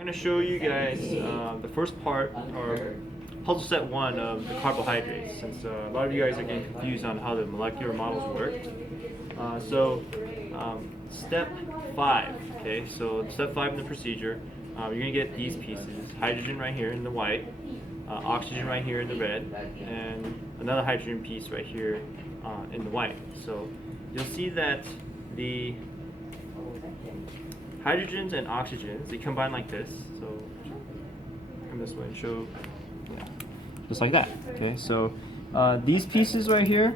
I'm going to show you guys the first part, or puzzle set 1 of the carbohydrates, since a lot of you guys are getting confused on how the molecular models work. Step 5, okay, so step 5 in the procedure, you're going to get these pieces, hydrogen right here in the white, oxygen right here in the red, and another hydrogen piece right here in the white. So you'll see that the hydrogens and oxygens, they combine like this. So come this way and show, yeah, just like that. Okay, so these pieces right here,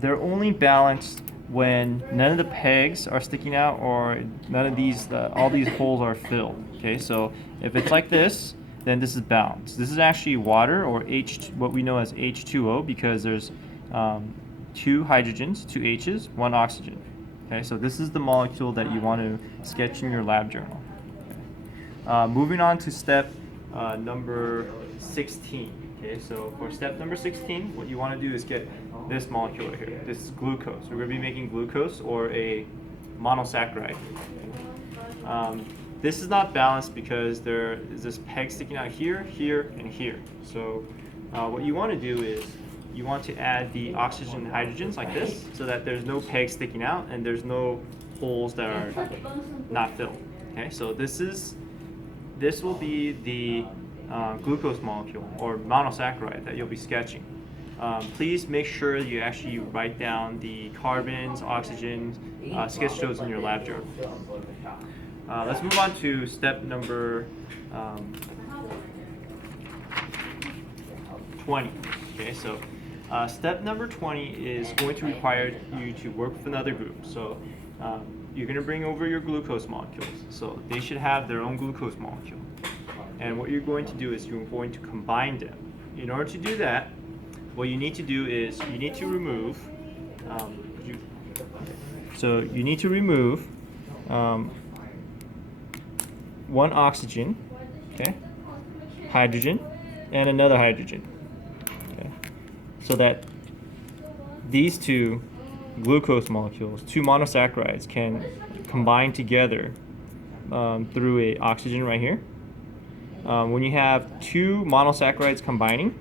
they're only balanced when none of the pegs are sticking out or none of these, all these holes are filled. Okay, so if it's like this, then this is balanced. This is actually water, or what we know as H2O, because there's 2 hydrogens, 2 H's, 1 oxygen. Okay, so this is the molecule that you want to sketch in your lab journal. Okay. Moving on to step number 16. Okay, so for step number 16, what you want to do is get this molecule right here. This is glucose. We're going to be making glucose, or a monosaccharide. Okay. This is not balanced because there is this peg sticking out here, here, and here. So what you want to do is you want to add the oxygen and hydrogens like this, so that there's no pegs sticking out and there's no holes that are not filled. Okay, so this will be the glucose molecule, or monosaccharide, that you'll be sketching. Please make sure you actually write down the carbons, oxygens, sketch those in your lab journal. Let's move on to step number 20. Okay, so step number 20 is going to require you to work with another group. So you're going to bring over your glucose molecules. So they should have their own glucose molecule. And what you're going to do is you're going to combine them. In order to do that, what you need to do is you need to remove, one oxygen, okay, hydrogen, and another hydrogen. Okay, so that these 2 glucose molecules, 2 monosaccharides, can combine together through a oxygen right here. When you have 2 monosaccharides combining,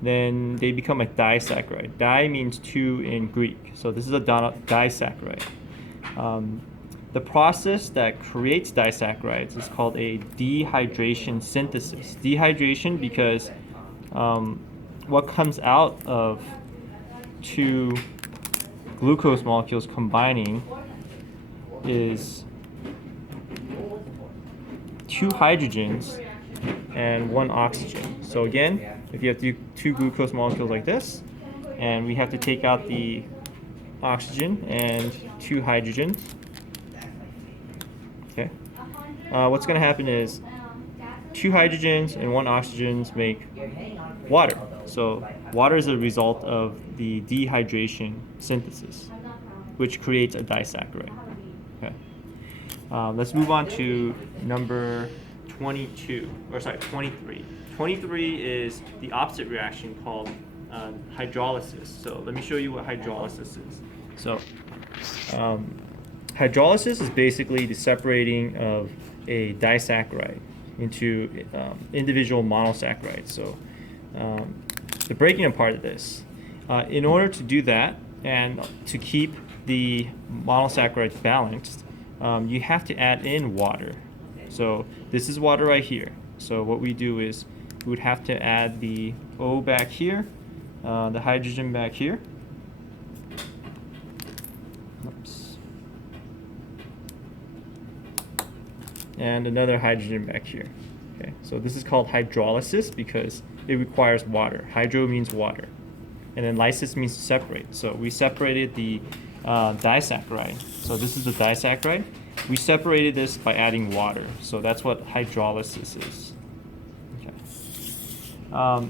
then they become a disaccharide. Di means 2 in Greek, so this is a disaccharide. The process that creates disaccharides is called a dehydration synthesis. Dehydration because what comes out of 2 glucose molecules combining is 2 hydrogens and 1 oxygen. So again, if you have 2 glucose molecules like this, and we have to take out the oxygen and 2 hydrogens, okay, what's going to happen is 2 hydrogens and 1 oxygens make water. So water is a result of the dehydration synthesis, which creates a disaccharide. Okay. Let's move on to number 23. 23 is the opposite reaction called hydrolysis. So let me show you what hydrolysis is. So hydrolysis is basically the separating of a disaccharide into individual monosaccharides. So the breaking apart of this. In order to do that and to keep the monosaccharides balanced, you have to add in water. So this is water right here. So what we do is we would have to add the O back here, the hydrogen back here. Oops. And another hydrogen back here. Okay, so this is called hydrolysis because it requires water. Hydro means water. And then lysis means to separate. So we separated the disaccharide. So this is the disaccharide. We separated this by adding water. So that's what hydrolysis is. Okay.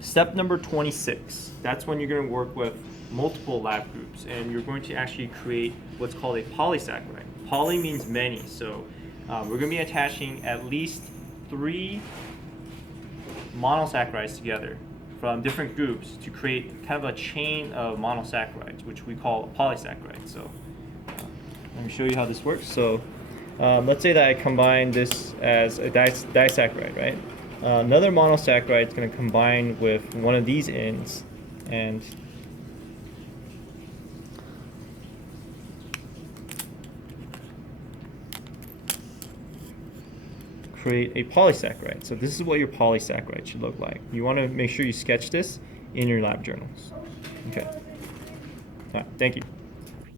Step number 26. That's when you're going to work with multiple lab groups, and you're going to actually create what's called a polysaccharide. Poly means many. So we're going to be attaching at least 3 monosaccharides together from different groups to create kind of a chain of monosaccharides, which we call a polysaccharide. So let me show you how this works. So let's say that I combine this as a disaccharide, right? Another monosaccharide is going to combine with one of these ends and create a polysaccharide. So this is what your polysaccharide should look like. You want to make sure you sketch this in your lab journals. Okay. All right, thank you.